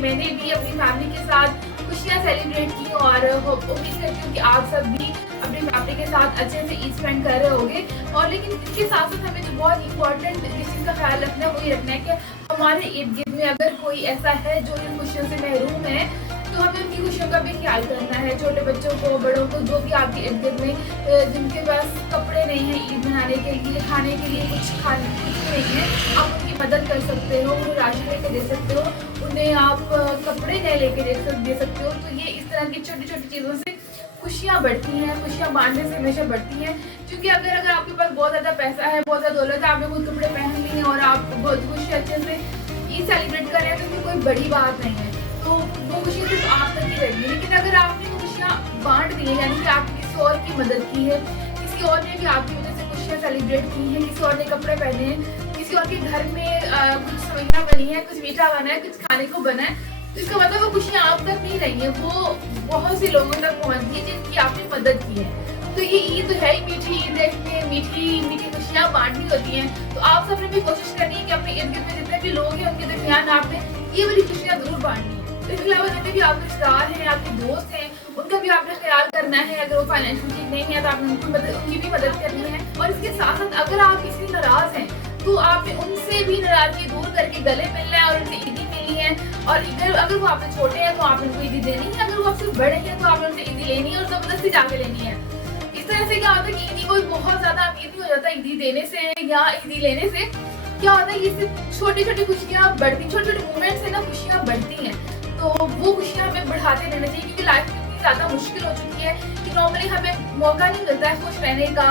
मैंने भी अपनी फैमिली के साथ खुशियाँ सेलिब्रेट की और उम्मीद करती हूँ कि आप सब भी अपनी फैमिली के साथ अच्छे से ईद स्पेंड कर रहे होंगे। और लेकिन इसके साथ साथ हमें जो बहुत इंपॉर्टेंट जिस चीज़ का ख्याल रखना है वो ये रखना है कि हमारे इर्द गिर्द में अगर कोई ऐसा है जो इन खुशियों से महरूम है तो हमें उनकी खुशियों का भी ख्याल करना है। छोटे बच्चों को, बड़ों को, जो भी आपके इर्द गिर्द में जिनके पास कपड़े नहीं हैं ईद मनाने के लिए, खाने के लिए कुछ नहीं है, आप उनकी मदद कर सकते हो, उन्हें राशन लेके दे सकते हो, उन्हें आप कपड़े नए लेके दे सकते हो। तो ये इस तरह की छोटी छोटी चीज़ों से खुशियाँ बढ़ती हैं, खुशियाँ बांटने से हमेशा बढ़ती हैं। क्योंकि अगर आपके पास बहुत ज़्यादा पैसा है, बहुत ज़्यादा दौलत है, आपने कुछ कपड़े पहन लिए और आप बहुत खुशी अच्छे से ईद सेलिब्रेट कर रहे हैं तो इसमें कोई बड़ी बात नहीं है, तो वो खुशी सिर्फ आप तक ही रहेगी। लेकिन अगर आपने वो खुशियाँ बांट दी है, यानी कि आपने किसी और की मदद की है, किसी और ने भी आपकी वजह से खुशियाँ सेलिब्रेट की हैं, किसी और ने कपड़े पहने हैं, किसी और के घर में कुछ सवैयाँ बनी है, कुछ मीठा बना है, कुछ खाने को बना है, तो इसका मतलब वो खुशियाँ आप तक नहीं रही हैं, वो बहुत से लोगों तक पहुँच गई जिनकी आपने मदद की है। तो ये ईद है ही मीठी ईद है, इसमें मीठी खुशियाँ बांटनी होती हैं। तो आप सबने भी कोशिश करनी है कि अपने इर्द गिर्द में जितने भी लोग हैं उनके दरमियान आपने ये वाली खुशियाँ जरूर बांटनी है। इसके अलावा जितने भी आपके रिश्तेदार हैं, आपके दोस्त हैं, उनका भी आपने ख्याल करना है। अगर वो फाइनेंशियल ठीक नहीं है तो आपने उनकी भी मदद करनी है। और इसके साथ साथ अगर आप किसी से नाराज हैं तो आपने उनसे भी नाराजगी दूर करके गले मिलना है और उनसे ईदी मिलनी है। और अगर वो आपसे छोटे हैं तो आपने उनको ईदी देनी है, अगर वो आपसे बड़े हैं तो आपने उनसे ईदी लेनी है और जबरदस्ती जाके लेनी है। इस तरह से क्या होता है कि ईदी कोई बहुत ज्यादा अमीर नहीं हो जाता ईदी देने से या ईदी लेने से। क्या होता है, ये छोटी छोटी खुशियाँ बढ़ती, छोटे छोटे मोमेंट से ना खुशियाँ बढ़ती हैं। तो वो खुशियाँ हमें बढ़ाते रहना चाहिए, क्योंकि लाइफ में इतनी ज़्यादा मुश्किल हो चुकी है कि नॉर्मली हमें मौका नहीं मिलता है खुश रहने का,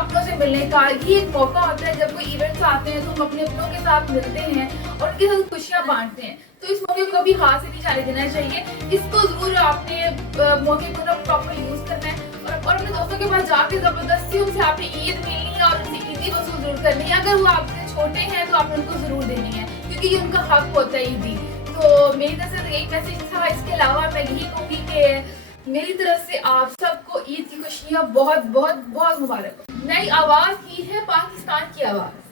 अपनों से मिलने का। ये एक मौका होता है जब कोई इवेंट्स आते हैं तो हम अपने अपनों के साथ मिलते हैं और उनके साथ खुशियाँ बांटते हैं। तो इस मौके को कभी हाथ से नहीं जाने देना चाहिए, इसको जरूर आपने मौके को ना प्रॉपर यूज करना है और अपने दोस्तों के पास जाके जबरदस्ती उनसे आपने ईद मिलनी है और उनसे ईदी वसूल जरूर करनी है। अगर वो आपसे छोटे हैं तो आपने उनको जरूर देनी है, क्योंकि ये उनका हक होता है ईदी। तो मेरी तरफ से यही मैसेज था। इसके अलावा मैं यही कहूँगी कि मेरी तरफ से आप सबको ईद की खुशियाँ बहुत बहुत बहुत मुबारक। नई आवाज़ की है पाकिस्तान की आवाज़।